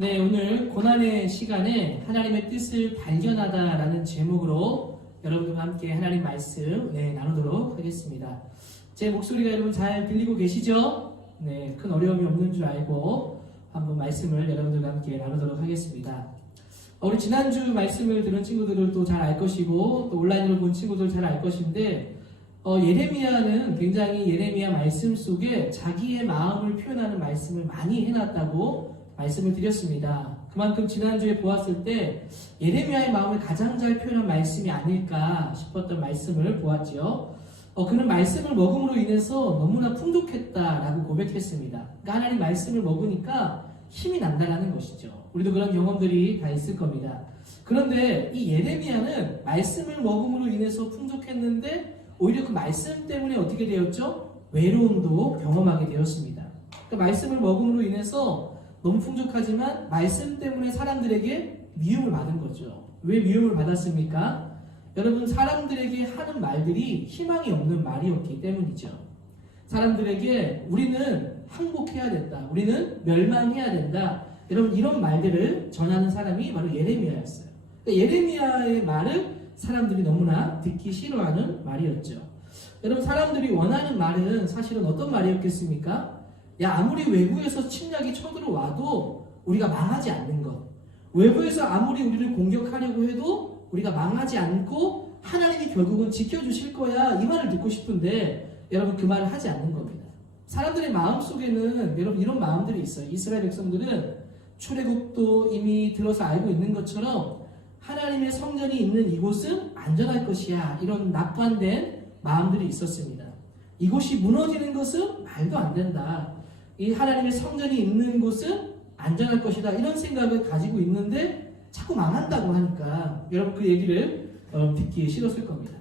네, 오늘 고난의 시간에 하나님의 뜻을 발견하다라는 제목으로 여러분들과 함께 하나님 말씀 나누도록 하겠습니다. 제 목소리가 여러분 잘 들리고 계시죠? 네, 큰 어려움이 없는 줄 알고 한번 말씀을 여러분들과 함께 나누도록 하겠습니다. 우리 지난주 말씀을 들은 친구들도 잘 알 것이고 또 온라인으로 본 친구들 잘 알 것인데 예레미야는 굉장히 예레미야 말씀 속에 자기의 마음을 표현하는 말씀을 많이 해놨다고 말씀을 드렸습니다. 그만큼 지난주에 보았을 때 예레미야의 마음을 가장 잘 표현한 말씀이 아닐까 싶었던 말씀을 보았지요. 그는 말씀을 먹음으로 인해서 너무나 풍족했다라고 고백했습니다. 그러니까 하나님 말씀을 먹으니까 힘이 난다라는 것이죠. 우리도 그런 경험들이 다 있을 겁니다. 그런데 이 예레미야는 말씀을 먹음으로 인해서 풍족했는데 오히려 그 말씀 때문에 어떻게 되었죠? 외로움도 경험하게 되었습니다. 그러니까 말씀을 먹음으로 인해서 너무 풍족하지만 말씀 때문에 사람들에게 미움을 받은 거죠. 왜 미움을 받았습니까? 여러분, 사람들에게 하는 말들이 희망이 없는 말이었기 때문이죠. 사람들에게 우리는 항복해야 된다, 우리는 멸망해야 된다, 여러분 이런 말들을 전하는 사람이 바로 예레미야였어요. 그러니까 예레미야의 말을 사람들이 너무나 듣기 싫어하는 말이었죠. 여러분, 사람들이 원하는 말은 사실은 어떤 말이었겠습니까? 아무리 외부에서 침략이 쳐들어와도 우리가 망하지 않는 것, 외부에서 아무리 우리를 공격하려고 해도 우리가 망하지 않고 하나님이 결국은 지켜주실 거야, 이 말을 듣고 싶은데 여러분 그 말을 하지 않는 겁니다. 사람들의 마음속에는 여러분 이런 마음들이 있어요. 이스라엘 백성들은 출애굽도 이미 들어서 알고 있는 것처럼 하나님의 성전이 있는 이곳은 안전할 것이야, 이런 낙관된 마음들이 있었습니다. 이곳이 무너지는 것은 말도 안 된다, 이 하나님의 성전이 있는 곳은 안전할 것이다, 이런 생각을 가지고 있는데 자꾸 망한다고 하니까 여러분 그 얘기를 듣기 싫었을 겁니다.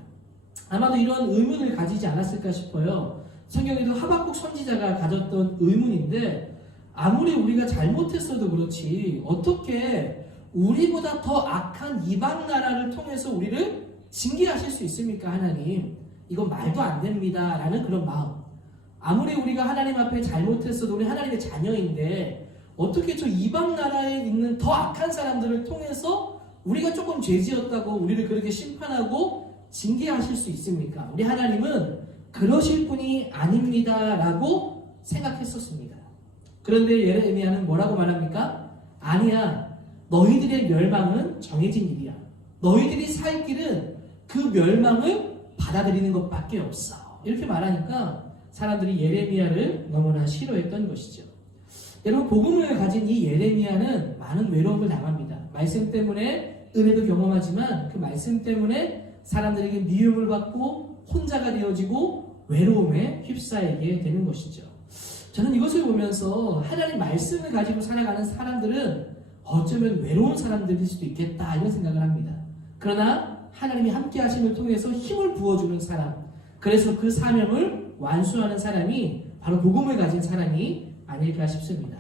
아마도 이런 의문을 가지지 않았을까 싶어요. 성경에도 하박국 선지자가 가졌던 의문인데, 아무리 우리가 잘못했어도 그렇지 어떻게 우리보다 더 악한 이방 나라를 통해서 우리를 징계하실 수 있습니까? 하나님, 이건 말도 안 됩니다 라는 그런 마음. 아무리 우리가 하나님 앞에 잘못했어도 우리 하나님의 자녀인데 어떻게 저 이방 나라에 있는 더 악한 사람들을 통해서 우리가 조금 죄지었다고 우리를 그렇게 심판하고 징계하실 수 있습니까? 우리 하나님은 그러실 분이 아닙니다 라고 생각했었습니다. 그런데 예레미야는 뭐라고 말합니까? 아니야, 너희들의 멸망은 정해진 일이야. 너희들이 살 길은 그 멸망을 받아들이는 것밖에 없어, 이렇게 말하니까 사람들이 예레미야를 너무나 싫어했던 것이죠. 여러분, 복음을 가진 이 예레미야는 많은 외로움을 당합니다. 말씀 때문에 은혜도 경험하지만 그 말씀 때문에 사람들에게 미움을 받고 혼자가 되어지고 외로움에 휩싸이게 되는 것이죠. 저는 이것을 보면서 하나님 말씀을 가지고 살아가는 사람들은 어쩌면 외로운 사람들일 수도 있겠다, 이런 생각을 합니다. 그러나 하나님이 함께 하심을 통해서 힘을 부어주는 사람, 그래서 그 사명을 완수하는 사람이 바로 복음을 가진 사람이 아닐까 싶습니다.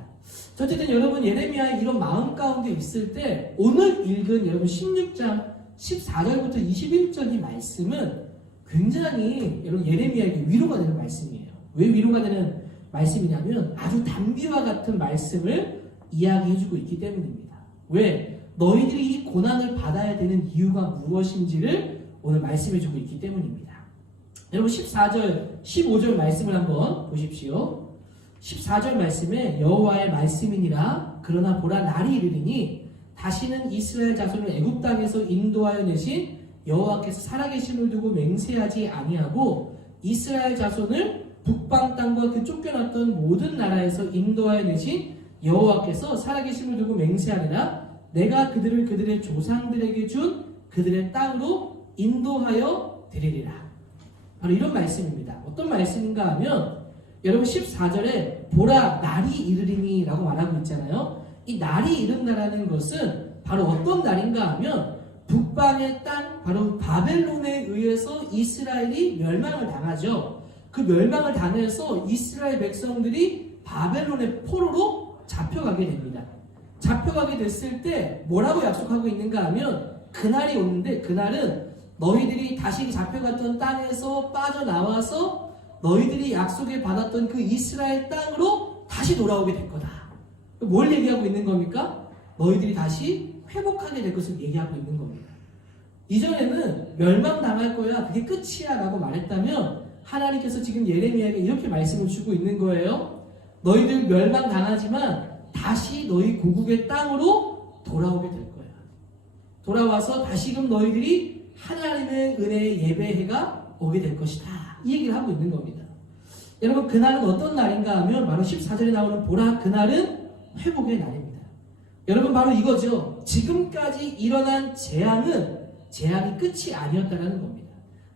어쨌든 여러분, 예레미야의 이런 마음 가운데 있을 때 오늘 읽은 여러분 16장 14절부터 21절 이 말씀은 굉장히 여러분 예레미야에게 위로가 되는 말씀이에요. 왜 위로가 되는 말씀이냐면 아주 단비와 같은 말씀을 이야기해주고 있기 때문입니다. 왜? 너희들이 이 고난을 받아야 되는 이유가 무엇인지를 오늘 말씀해주고 있기 때문입니다. 여러분 14절, 15절 말씀을 한번 보십시오. 14절 말씀에 여호와의 말씀이니라. 그러나 보라, 날이 이르리니 다시는 이스라엘 자손을 애굽 땅에서 인도하여 내신 여호와께서 살아계심을 두고 맹세하지 아니하고 이스라엘 자손을 북방 땅과 그 쫓겨났던 모든 나라에서 인도하여 내신 여호와께서 살아계심을 두고 맹세하리라. 내가 그들을 그들의 조상들에게 준 그들의 땅으로 인도하여 드리리라. 바로 이런 말씀입니다. 어떤 말씀인가 하면 여러분 14절에 보라, 날이 이르리니 라고 말하고 있잖아요. 이 날이 이른다라는 것은 바로 어떤 날인가 하면 북방의 땅, 바로 바벨론에 의해서 이스라엘이 멸망을 당하죠. 그 멸망을 당해서 이스라엘 백성들이 바벨론의 포로로 잡혀가게 됩니다. 잡혀가게 됐을 때 뭐라고 약속하고 있는가 하면 그날이 오는데, 그날은 너희들이 다시 잡혀갔던 땅에서 빠져나와서 너희들이 약속을 받았던 그 이스라엘 땅으로 다시 돌아오게 될 거다. 뭘 얘기하고 있는 겁니까? 너희들이 다시 회복하게 될 것을 얘기하고 있는 겁니다. 이전에는 멸망당할 거야, 그게 끝이야 라고 말했다면 하나님께서 지금 예레미야에게 이렇게 말씀을 주고 있는 거예요. 너희들 멸망당하지만 다시 너희 고국의 땅으로 돌아오게 될 거야. 돌아와서 다시금 너희들이 하나님의 은혜의 예배해가 오게 될 것이다. 이 얘기를 하고 있는 겁니다. 여러분, 그날은 어떤 날인가 하면 바로 14절에 나오는 보라, 그날은 회복의 날입니다. 여러분, 바로 이거죠. 지금까지 일어난 재앙이 끝이 아니었다는 겁니다.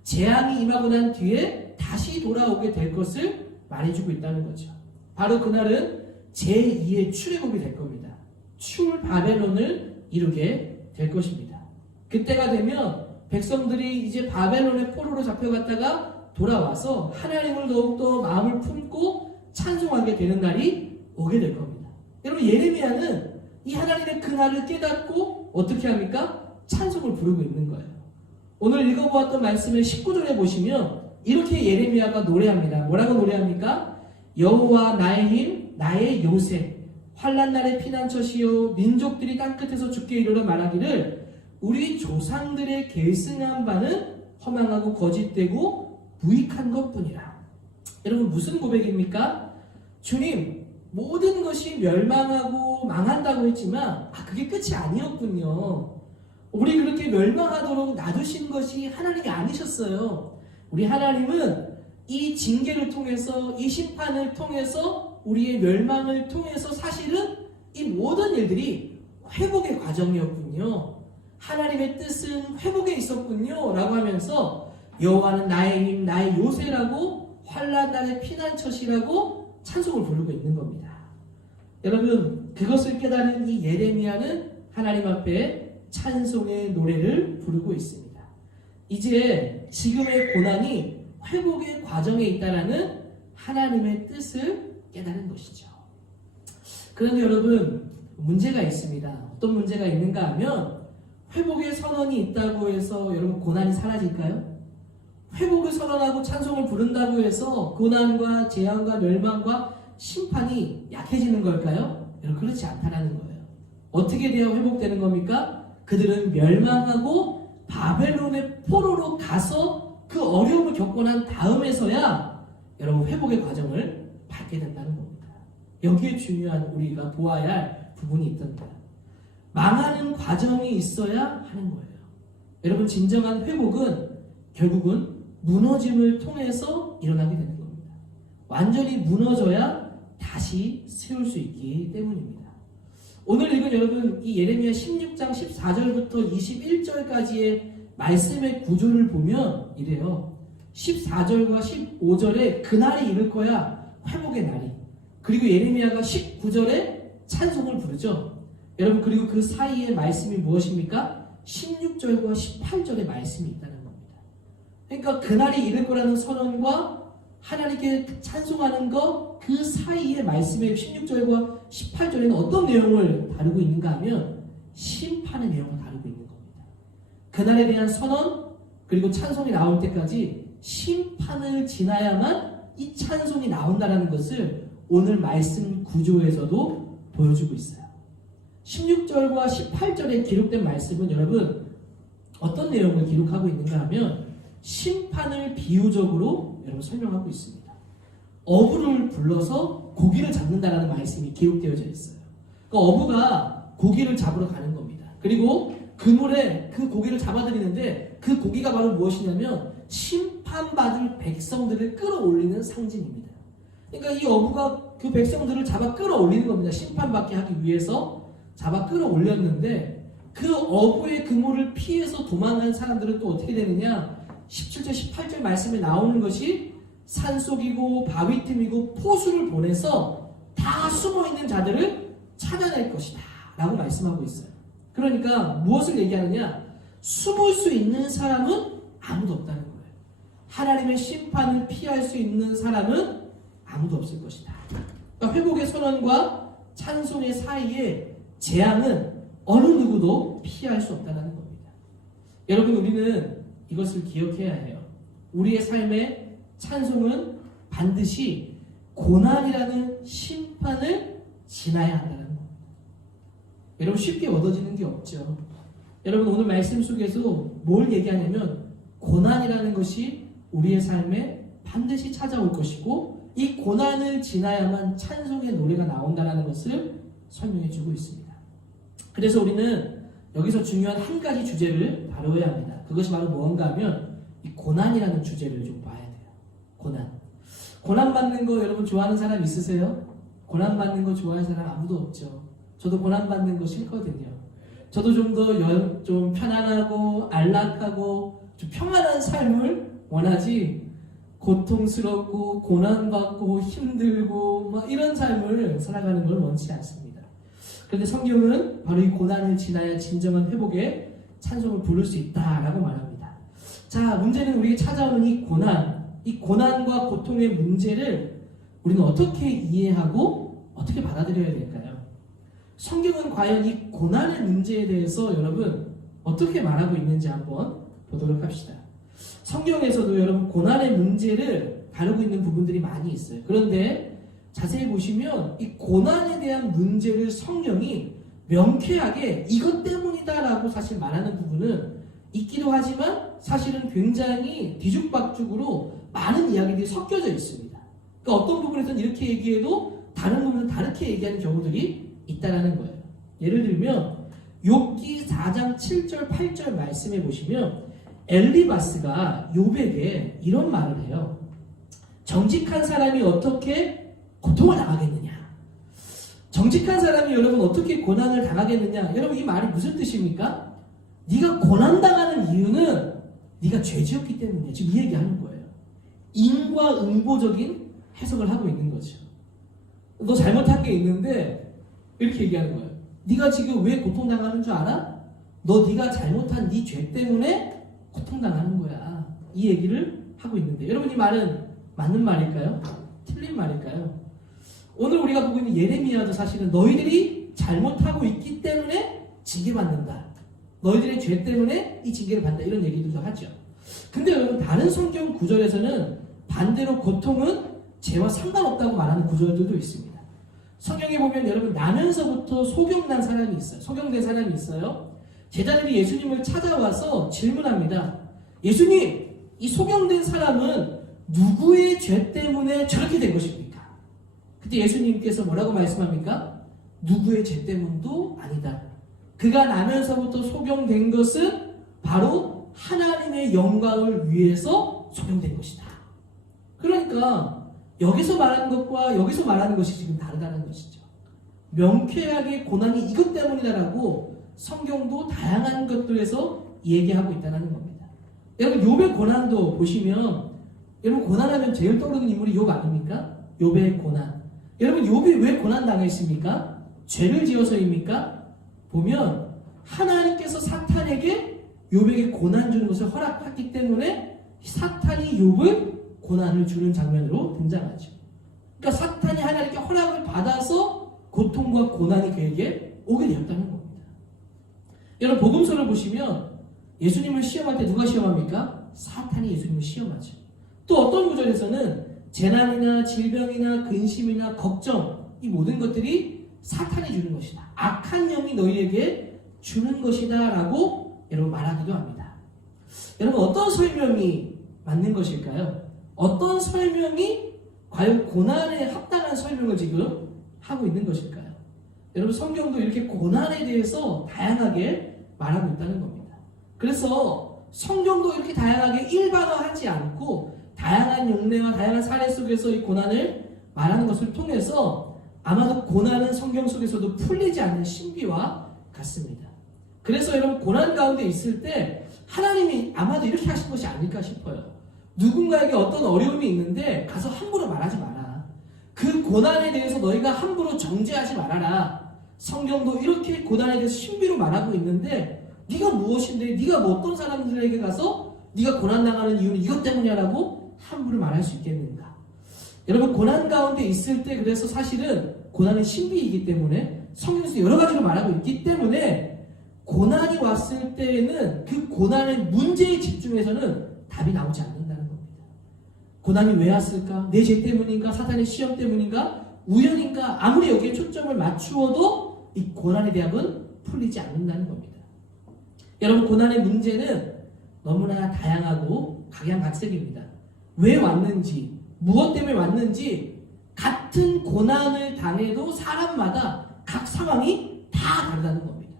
재앙이 임하고 난 뒤에 다시 돌아오게 될 것을 말해주고 있다는 거죠. 바로 그날은 제2의 출애굽이 될 겁니다. 출 바벨론을 이루게 될 것입니다. 그때가 되면 백성들이 이제 바벨론의 포로로 잡혀갔다가 돌아와서 하나님을 더욱더 마음을 품고 찬송하게 되는 날이 오게 될 겁니다. 여러분, 예레미야는 이 하나님의 그날을 깨닫고 어떻게 합니까? 찬송을 부르고 있는 거예요. 오늘 읽어보았던 말씀의 19절에 보시면 이렇게 예레미야가 노래합니다. 뭐라고 노래합니까? 여호와 나의 힘, 나의 요새, 환난 날의 피난처시요, 민족들이 땅끝에서 주께 이르러 말하기를 우리 조상들의 계승한 바는 허망하고 거짓되고 무익한 것뿐이라. 여러분, 무슨 고백입니까? 주님, 모든 것이 멸망하고 망한다고 했지만 그게 끝이 아니었군요. 우리 그렇게 멸망하도록 놔두신 것이 하나님이 아니셨어요. 우리 하나님은 이 징계를 통해서, 이 심판을 통해서, 우리의 멸망을 통해서 사실은 이 모든 일들이 회복의 과정이었군요. 하나님의 뜻은 회복에 있었군요 라고 하면서 여호와는 나의 힘, 나의 요새라고, 환난 날의 피난처시라고 찬송을 부르고 있는 겁니다. 여러분, 그것을 깨달은 이 예레미야는 하나님 앞에 찬송의 노래를 부르고 있습니다. 이제 지금의 고난이 회복의 과정에 있다라는 하나님의 뜻을 깨달은 것이죠. 그런데 여러분, 문제가 있습니다. 어떤 문제가 있는가 하면 회복의 선언이 있다고 해서 여러분 고난이 사라질까요? 회복을 선언하고 찬송을 부른다고 해서 고난과 재앙과 멸망과 심판이 약해지는 걸까요? 여러분, 그렇지 않다는 거예요. 어떻게 되어 회복되는 겁니까? 그들은 멸망하고 바벨론의 포로로 가서 그 어려움을 겪고 난 다음에서야 여러분 회복의 과정을 밟게 된다는 겁니다. 여기에 중요한 우리가 보아야 할 부분이 있던가. 망하는 과정이 있어야 하는 거예요. 여러분, 진정한 회복은 결국은 무너짐을 통해서 일어나게 되는 겁니다. 완전히 무너져야 다시 세울 수 있기 때문입니다. 오늘 읽은 여러분 이 예레미야 16장 14절부터 21절까지의 말씀의 구조를 보면 이래요. 14절과 15절에 그날이 이를 거야, 회복의 날이. 그리고 예레미야가 19절에 찬송을 부르죠. 여러분, 그리고 그 사이에 말씀이 무엇입니까? 16절과 18절의 말씀이 있다는 겁니다. 그러니까 그날이 이를 거라는 선언과 하나님께 찬송하는 것, 그 사이에 말씀의 16절과 18절에는 어떤 내용을 다루고 있는가 하면 심판의 내용을 다루고 있는 겁니다. 그날에 대한 선언, 그리고 찬송이 나올 때까지 심판을 지나야만 이 찬송이 나온다는 것을 오늘 말씀 구조에서도 보여주고 있어요. 16절과 18절에 기록된 말씀은 여러분 어떤 내용을 기록하고 있는가 하면 심판을 비유적으로 여러분 설명하고 있습니다. 어부를 불러서 고기를 잡는다라는 말씀이 기록되어져 있어요. 그러니까 어부가 고기를 잡으러 가는 겁니다. 그리고 그물에 그 고기를 잡아들이는데 그 고기가 바로 무엇이냐면 심판받을 백성들을 끌어올리는 상징입니다. 그러니까 이 어부가 그 백성들을 잡아 끌어올리는 겁니다. 심판받게 하기 위해서 잡아 끌어올렸는데 그 어부의 그물을 피해서 도망간 사람들은 또 어떻게 되느냐? 17절 18절 말씀에 나오는 것이 산속이고 바위 틈이고 포수를 보내서 다 숨어있는 자들을 찾아낼 것이다 라고 말씀하고 있어요. 그러니까 무엇을 얘기하느냐? 숨을 수 있는 사람은 아무도 없다는 거예요. 하나님의 심판을 피할 수 있는 사람은 아무도 없을 것이다. 그러니까 회복의 선언과 찬송의 사이에 재앙은 어느 누구도 피할 수 없다는 겁니다. 여러분, 우리는 이것을 기억해야 해요. 우리의 삶의 찬송은 반드시 고난이라는 심판을 지나야 한다는 겁니다. 여러분 쉽게 얻어지는 게 없죠. 여러분 오늘 말씀 속에서 뭘 얘기하냐면 고난이라는 것이 우리의 삶에 반드시 찾아올 것이고 이 고난을 지나야만 찬송의 노래가 나온다는 것을 설명해 주고 있습니다. 그래서 우리는 여기서 중요한 한 가지 주제를 다뤄야 합니다. 그것이 바로 무언가 하면 이 고난이라는 주제를 좀 봐야 돼요. 고난 받는 거 여러분 좋아하는 사람 있으세요? 고난 받는 거 좋아하는 사람 아무도 없죠. 저도 고난 받는 거 싫거든요. 저도 좀 더 좀 편안하고 안락하고 좀 평안한 삶을 원하지 고통스럽고 고난받고 힘들고 막 이런 삶을 살아가는 걸 원치 않습니다. 그런데 성경은 바로 이 고난을 지나야 진정한 회복의 찬송을 부를 수 있다라고 말합니다. 자, 문제는 우리에게 찾아오는 이 고난과 고통의 문제를 우리는 어떻게 이해하고 어떻게 받아들여야 될까요? 성경은 과연 이 고난의 문제에 대해서 여러분 어떻게 말하고 있는지 한번 보도록 합시다. 성경에서도 여러분 고난의 문제를 다루고 있는 부분들이 많이 있어요. 그런데 자세히 보시면 이 고난에 대한 문제를 성경이 명쾌하게 이것 때문이다라고 사실 말하는 부분은 있기도 하지만 사실은 굉장히 뒤죽박죽으로 많은 이야기들이 섞여져 있습니다. 그러니까 어떤 부분에서는 이렇게 얘기해도 다른 부분은 다르게 얘기하는 경우들이 있다라는 거예요. 예를 들면 욥기 4장 7절 8절 말씀해 보시면 엘리바스가 욥에게 이런 말을 해요. 정직한 사람이 어떻게 고통을 당하겠느냐? 정직한 사람이 여러분 어떻게 고난을 당하겠느냐? 여러분 이 말이 무슨 뜻입니까? 네가 고난당하는 이유는 네가 죄지었기 때문이야. 지금 이 얘기하는 거예요. 인과 응보적인 해석을 하고 있는 거죠. 너 잘못한 게 있는데 이렇게 얘기하는 거예요. 네가 지금 왜 고통당하는 줄 알아? 네가 잘못한 네 죄 때문에 고통당하는 거야. 이 얘기를 하고 있는데 여러분 이 말은 맞는 말일까요? 틀린 말일까요? 오늘 우리가 보고 있는 예레미야도 사실은 너희들이 잘못하고 있기 때문에 징계받는다. 너희들의 죄 때문에 이 징계를 받는다. 이런 얘기들도 하죠. 근데 여러분 다른 성경 구절에서는 반대로 고통은 죄와 상관없다고 말하는 구절들도 있습니다. 성경에 보면 여러분 나면서부터 소경난 사람이 있어요. 소경된 사람이 있어요. 제자들이 예수님을 찾아와서 질문합니다. 예수님, 이 소경된 사람은 누구의 죄 때문에 저렇게 된 것입니까? 그때 예수님께서 뭐라고 말씀합니까? 누구의 죄 때문도 아니다. 그가 나면서부터 소경된 것은 바로 하나님의 영광을 위해서 소경된 것이다. 그러니까 여기서 말하는 것과 여기서 말하는 것이 지금 다르다는 것이죠. 명쾌하게 고난이 이것 때문이다라고 성경도 다양한 것들에서 얘기하고 있다는 겁니다. 여러분 욥의 고난도 보시면 여러분 고난하면 제일 떠오르는 인물이 욥 아닙니까? 욥의 고난. 여러분 욥이 왜 고난 당했습니까? 죄를 지어서입니까? 보면 하나님께서 사탄에게 욥에게 고난 주는 것을 허락했기 때문에 사탄이 욥을 고난을 주는 장면으로 등장하죠. 그러니까 사탄이 하나님께 허락을 받아서 고통과 고난이 그에게 오게 되었다는 겁니다. 여러분 복음서를 보시면 예수님을 시험할 때 누가 시험합니까? 사탄이 예수님을 시험하죠. 또 어떤 구절에서는 재난이나 질병이나 근심이나 걱정 이 모든 것들이 사탄이 주는 것이다. 악한 영이 너희에게 주는 것이다 라고 여러분 말하기도 합니다. 여러분 어떤 설명이 맞는 것일까요? 어떤 설명이 과연 고난에 합당한 설명을 지금 하고 있는 것일까요? 여러분 성경도 이렇게 고난에 대해서 다양하게 말하고 있다는 겁니다. 그래서 성경도 이렇게 다양하게 일반화하지 않고 다양한 용례와 다양한 사례 속에서 이 고난을 말하는 것을 통해서 아마도 고난은 성경 속에서도 풀리지 않는 신비와 같습니다. 그래서 여러분 고난 가운데 있을 때 하나님이 아마도 이렇게 하신 것이 아닐까 싶어요. 누군가에게 어떤 어려움이 있는데 가서 함부로 말하지 마라. 그 고난에 대해서 너희가 함부로 정죄하지 말아라. 성경도 이렇게 고난에 대해서 신비로 말하고 있는데 네가 무엇인데 네가 뭐 어떤 사람들에게 가서 네가 고난당하는 이유는 이것 때문이라고 함부로 말할 수 있겠는가? 여러분 고난 가운데 있을 때 그래서 사실은 고난은 신비이기 때문에 성경에서 여러 가지로 말하고 있기 때문에 고난이 왔을 때에는 그 고난의 문제에 집중해서는 답이 나오지 않는다는 겁니다. 고난이 왜 왔을까? 내 죄 때문인가? 사탄의 시험 때문인가? 우연인가? 아무리 여기에 초점을 맞추어도 이 고난의 대답은 풀리지 않는다는 겁니다. 여러분, 고난의 문제는 너무나 다양하고 각양각색입니다. 왜 왔는지, 무엇 때문에 왔는지, 같은 고난을 당해도 사람마다 각 상황이 다 다르다는 겁니다.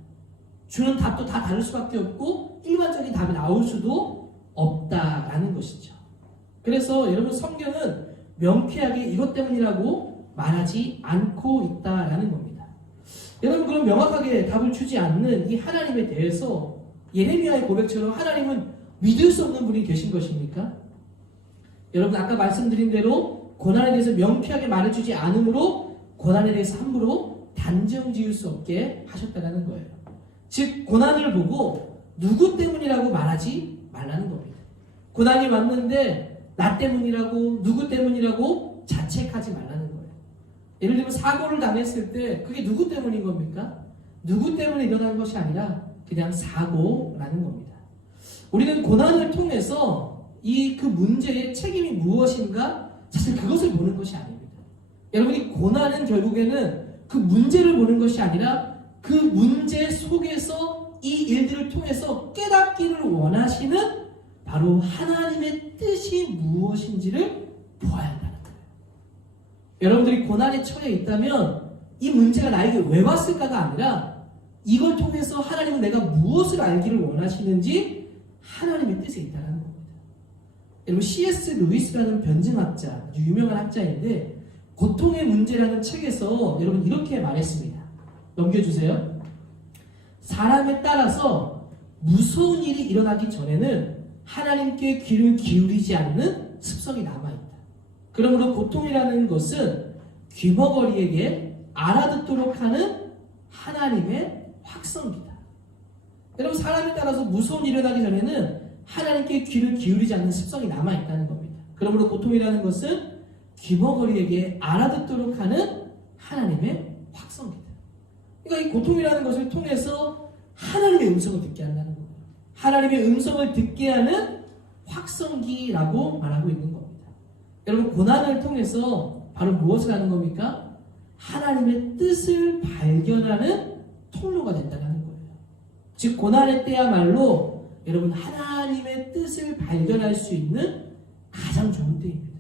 주는 답도 다 다를 수밖에 없고 일반적인 답이 나올 수도 없다라는 것이죠. 그래서 여러분, 성경은 명쾌하게 이것 때문이라고 말하지 않고 있다라는 겁니다. 여러분, 그럼 명확하게 답을 주지 않는 이 하나님에 대해서 예레미야의 고백처럼 하나님은 믿을 수 없는 분이 계신 것입니까? 여러분, 아까 말씀드린 대로 고난에 대해서 명쾌하게 말해주지 않으므로 고난에 대해서 함부로 단정 지을 수 없게 하셨다는 거예요. 즉, 고난을 보고 누구 때문이라고 말하지 말라는 겁니다. 고난이 왔는데 나 때문이라고, 누구 때문이라고 자책하지 말라는 거예요. 예를 들면 사고를 당했을 때 그게 누구 때문인 겁니까? 누구 때문에 일어난 것이 아니라 그냥 사고라는 겁니다. 우리는 고난을 통해서 그 문제의 책임이 무엇인가, 사실 그것을 보는 것이 아닙니다. 여러분이 고난은 결국에는 그 문제를 보는 것이 아니라 그 문제 속에서 이 일들을 통해서 깨닫기를 원하시는 바로 하나님의 뜻이 무엇인지를 보아야 한다는 거예요. 여러분들이 고난에 처해 있다면 이 문제가 나에게 왜 왔을까가 아니라 이걸 통해서 하나님은 내가 무엇을 알기를 원하시는지 하나님의 뜻에 있다는 겁니다. 여러분, C.S. 루이스라는 변증학자, 아주 유명한 학자인데 고통의 문제라는 책에서 여러분 이렇게 말했습니다. 넘겨주세요. 사람에 따라서 무서운 일이 일어나기 전에는 하나님께 귀를 기울이지 않는 습성이 남아있다. 그러므로 고통이라는 것은 귀머거리에게 알아듣도록 하는 하나님의 확성기다. 여러분, 사람에 따라서 무서운 일이 일어나기 전에는 하나님께 귀를 기울이지 않는 습성이 남아있다는 겁니다. 그러므로 고통이라는 것은 귀머거리에게 알아듣도록 하는 하나님의 확성기다. 그러니까 이 고통이라는 것을 통해서 하나님의 음성을 듣게 한다는 겁니다. 하나님의 음성을 듣게 하는 확성기라고 말하고 있는 겁니다. 여러분, 고난을 통해서 바로 무엇을 하는 겁니까? 하나님의 뜻을 발견하는 통로가 된다는 거예요. 즉, 고난의 때야말로 여러분 하나님의 뜻을 발견할 수 있는 가장 좋은 때입니다.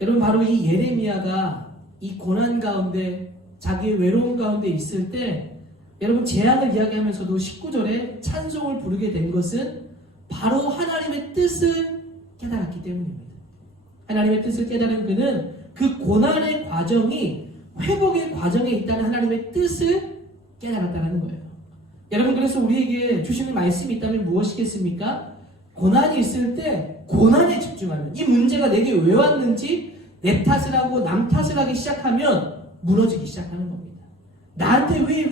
여러분, 바로 이 예레미야가 이 고난 가운데, 자기의 외로움 가운데 있을 때 여러분 재앙을 이야기하면서도 19절에 찬송을 부르게 된 것은 바로 하나님의 뜻을 깨달았기 때문입니다. 하나님의 뜻을 깨달은 그는 그 고난의 과정이 회복의 과정에 있다는 하나님의 뜻을 깨달았다는 거예요. 여러분, 그래서 우리에게 주시는 말씀이 있다면 무엇이겠습니까? 고난이 있을 때 고난에 집중하면, 이 문제가 내게 왜 왔는지 내 탓을 하고 남 탓을 하기 시작하면 무너지기 시작하는 겁니다. 나한테 왜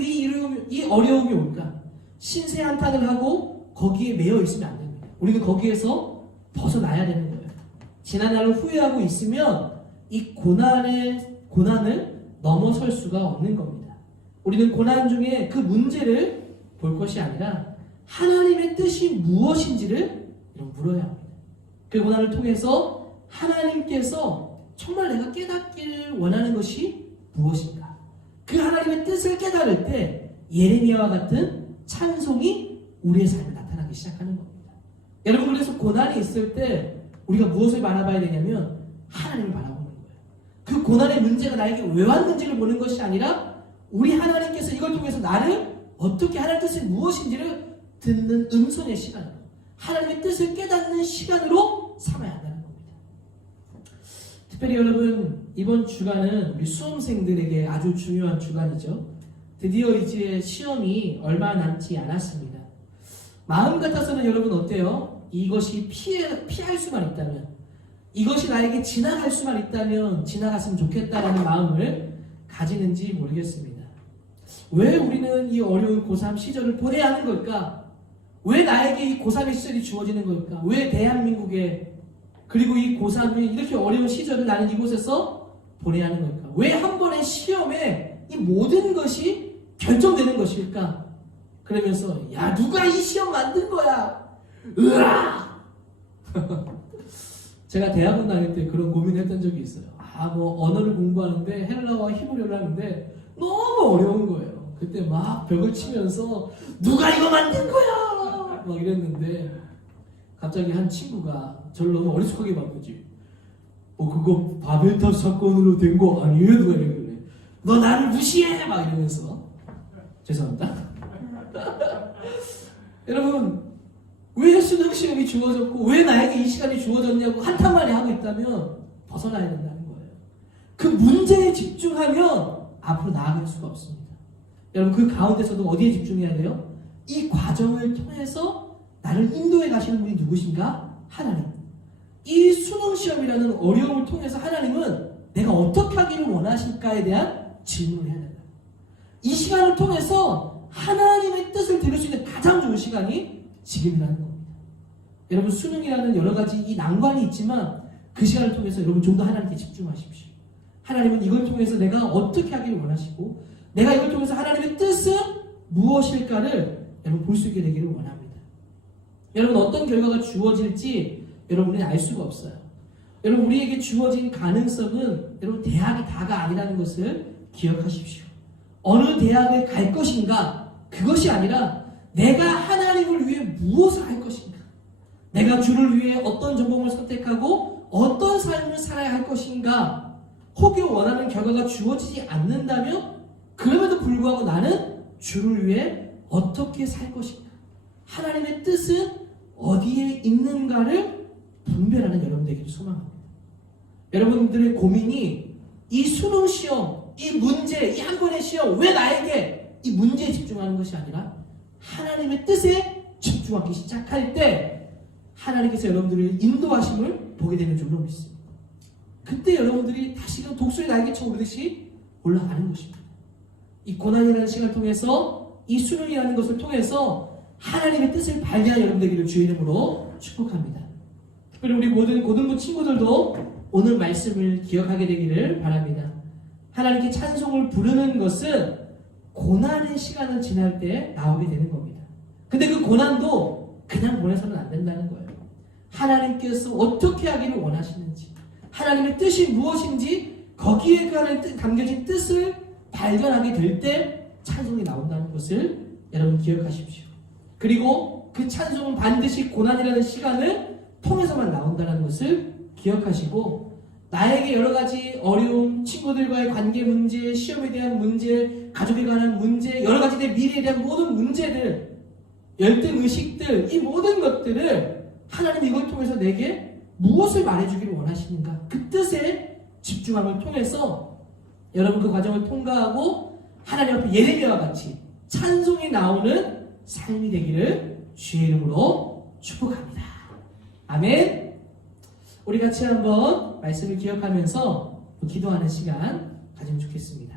이 어려움이 올까? 신세 한탄을 하고 거기에 매여 있으면 안 됩니다. 우리는 거기에서 벗어나야 되는 거예요. 지난 날을 후회하고 있으면 이 고난을 넘어설 수가 없는 겁니다. 우리는 고난 중에 그 문제를 볼 것이 아니라 하나님의 뜻이 무엇인지를 물어야 합니다. 그 고난을 통해서 하나님께서 정말 내가 깨닫기를 원하는 것이 무엇인가? 그 하나님의 뜻을 깨달을 때 예레미야와 같은 찬송이 우리의 삶에 나타나기 시작하는 겁니다. 여러분, 그래서 고난이 있을 때 우리가 무엇을 바라봐야 되냐면 하나님을 바라보는 거예요. 그 고난의 문제가 나에게 왜 왔는지를 보는 것이 아니라 우리 하나님께서 이걸 통해서 나를 어떻게, 하나님의 뜻이 무엇인지를 듣는 음성의 시간으로, 하나님의 뜻을 깨닫는 시간으로 삼아야 한다는 겁니다. 특별히 여러분, 이번 주간은 우리 수험생들에게 아주 중요한 주간이죠. 드디어 이제 시험이 얼마 남지 않았습니다. 마음 같아서는 여러분 어때요? 이것이 피할 수만 있다면, 이것이 나에게 지나갈 수만 있다면 지나갔으면 좋겠다라는 마음을 가지는지 모르겠습니다. 왜 우리는 이 어려운 고3 시절을 보내야 하는 걸까? 왜 나에게 이 고3의 시절이 주어지는 걸까? 왜 대한민국에, 그리고 이 고3이 이렇게 어려운 시절을 나는 이곳에서 보내야 하는 걸까? 왜 한 번의 시험에 이 모든 것이 결정되는 것일까? 그러면서 야, 누가 이 시험 만든 거야? 으아! 제가 대학원 다닐 때 그런 고민을 했던 적이 있어요. 언어를 공부하는데 헬라어와 히브리어를 하는데 너무 어려운 거예요. 그때 막 벽을 치면서 누가 이거 만든 거야 막 이랬는데 갑자기 한 친구가 저를 너무 어리숙하게 본 거지. 그거 바벨탑 사건으로 된 거 아니에요? 누가 이러길래 너 나를 무시해 막 이러면서 죄송합니다. 여러분 왜 수능 시험이 주어졌고 왜 나에게 이 시간이 주어졌냐고 한탄만에 하고 있다면 벗어나야 된다는 거예요. 그 문제에 집중하면 앞으로 나아갈 수가 없습니다. 여러분 그 가운데서도 어디에 집중해야 돼요? 이 과정을 통해서 나를 인도해 가시는 분이 누구신가? 하나님. 이 수능 시험이라는 어려움을 통해서 하나님은 내가 어떻게 하기를 원하실까에 대한 질문을 해야 된다. 이 시간을 통해서 하나님의 뜻을 들을 수 있는 가장 좋은 시간이 지금이라는 겁니다. 여러분 수능이라는 여러 가지 이 난관이 있지만 그 시간을 통해서 여러분 좀 더 하나님께 집중하십시오. 하나님은 이걸 통해서 내가 어떻게 하기를 원하시고 내가 이걸 통해서 하나님의 뜻은 무엇일까를 여러분 볼 수 있게 되기를 원합니다. 여러분 어떤 결과가 주어질지 여러분이 알 수가 없어요. 여러분 우리에게 주어진 가능성은 여러분 대학이 다가 아니라는 것을 기억하십시오. 어느 대학을 갈 것인가 그것이 아니라 내가 하나님을 위해 무엇을 할 것인가, 내가 주를 위해 어떤 전공을 선택하고 어떤 삶을 살아야 할 것인가, 혹여 원하는 결과가 주어지지 않는다면 그럼에도 불구하고 나는 주를 위해 어떻게 살 것인가, 하나님의 뜻은 어디에 있는가를 분별하는 여러분 되기를 소망합니다. 여러분들의 고민이 이 수능 시험, 이 문제, 이 한 권의 시험 왜 나에게 이 문제에 집중하는 것이 아니라 하나님의 뜻에 집중하기 시작할 때 하나님께서 여러분들의 인도하심을 보게 되는 줄로 믿습니다. 그때 여러분들이 다시금 독수리 날개처럼 오르듯이 올라가는 것입니다. 이 고난이라는 시간을 통해서 이 수능이라는 것을 통해서 하나님의 뜻을 발견한 여러분 되기를 주의 이름으로 축복합니다. 그리고 우리 모든 고등부 친구들도 오늘 말씀을 기억하게 되기를 바랍니다. 하나님께 찬송을 부르는 것은 고난의 시간을 지날 때 나오게 되는 겁니다. 근데 그 고난도 그냥 보내서는 안 된다는 거예요. 하나님께서 어떻게 하기를 원하시는지, 하나님의 뜻이 무엇인지 거기에 담겨진 뜻을 발견하게 될 때 찬송이 나온다는 것을 여러분 기억하십시오. 그리고 그 찬송은 반드시 고난이라는 시간을 통해서만 나온다는 것을 기억하시고, 나에게 여러 가지 어려움, 친구들과의 관계 문제, 시험에 대한 문제, 가족에 관한 문제, 여러 가지 내 미래에 대한 모든 문제들, 열등 의식들, 이 모든 것들을 하나님 이걸 통해서 내게 무엇을 말해주기를 원하시는가, 그 뜻에 집중함을 통해서 여러분 그 과정을 통과하고 하나님 앞에 예레미야와 같이 찬송이 나오는 삶이 되기를 주의 이름으로 축복합니다. 아멘. 우리 같이 한번 말씀을 기억하면서 기도하는 시간 가지면 좋겠습니다.